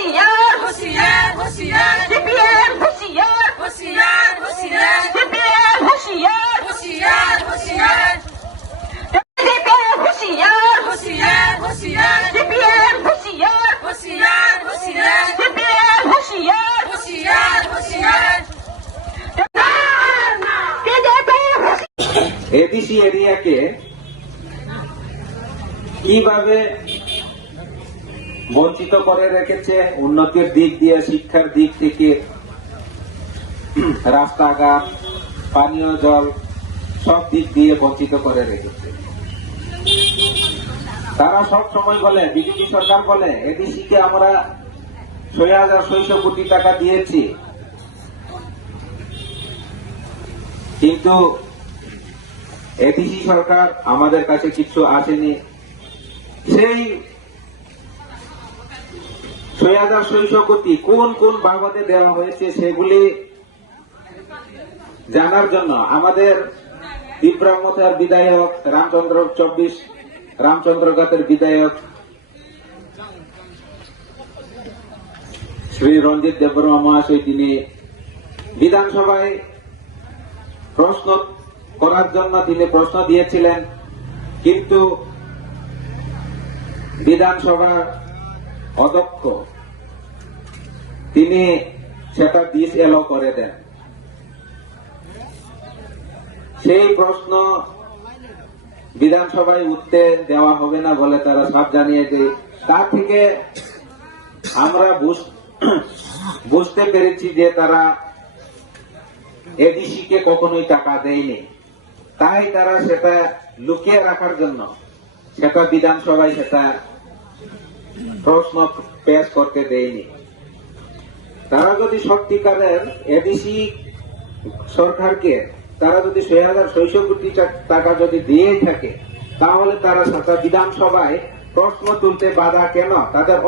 होशियार होशियार होशियार सीपीएम होशियार होशियार होशियार सीपीएम होशियार होशियार होशियार सीपीएम होशियार होशियार होशियार सीपीएम होशियार होशियार होशियार सीपीएम होशियार होशियार होशियार এডিসি এরিয়াকে কিভাবে বঞ্চিত করে রেখেছে উন্নতির দিক দিয়ে, শিক্ষার দিক থেকে, রাস্তাঘাট, পানীয় জল সব দিক দিয়ে বঞ্চিত করে রেখেছে। তারা সব সময় বলে, বিজেপি সরকার বলে, এডিসি কে আমরা ৬৬০০ কোটি টাকা দিয়েছি, কিন্তু এডিসি সরকার আমাদের কাছে কিছু আসেনি। সেই ৬৬০০ কোটি কোন কোন বাবদে দেওয়া হয়েছে সেগুলি জানার জন্য আমাদের তীব্রামথার বিধায়ক রামচন্দ্রগতের বিধায়ক শ্রী রঞ্জিত দেববর্মা মহাশয় তিনি বিধানসভায় প্রশ্ন করার জন্য তিনি প্রশ্ন দিয়েছিলেন, কিন্তু বিধানসভার অধ্যক্ষ তিনি সেটা ডিসএলাও করে দেন। সেই প্রশ্ন বিধানসভায় উঠতে দেওয়া হবে না বলে তারা সব জানিয়ে দেয়। তার থেকে আমরা বুঝতে পেরেছি যে তারা এডিসি কে কখনোই টাকা দেয়নি, তাই তারা সেটা লুকিয়ে রাখার জন্য সেটা বিধানসভায় সেটা প্রশ্ন পেশ করতে দেয়নি। তারা যদি সত্যিকারের এডিসি সরকারকে তারা যদি ৬৬০০ কোটি টাকা যদি দিয়ে থাকে, তাহলে তারা সেটা বিধানসভায় প্রশ্ন তুলতে বাধা কেন? তাদের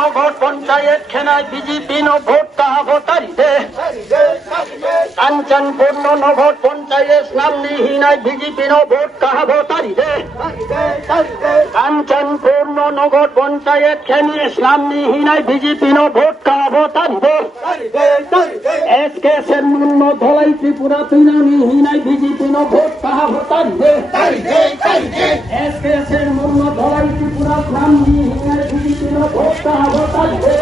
নগর পঞ্চায়েত খেনায় বিজেপি নো ভোট কাহাবো তারিদে। কাঞ্চনপূর্ণ নগর পঞ্চায়েত নামনি হিনায় বিজেপি নো ভোট কাহাবো তারিদে। কাঞ্চনপূর্ণ নগর পঞ্চায়েত খেনি নামনি হিনায় বিজেপি নো ভোট কাহাবো তারিদে। এসকে সেনমূর্ণ ধলাই ত্রিপুরা তুইনানি হিনায় বিজেপি নো ভোট কাহাবো তারিদে। এসকে সেনমূর্ণ ধলাই ত্রিপুরা নামনি হিনায় বিজেপি নো ভোট কাহাবো তারিদে।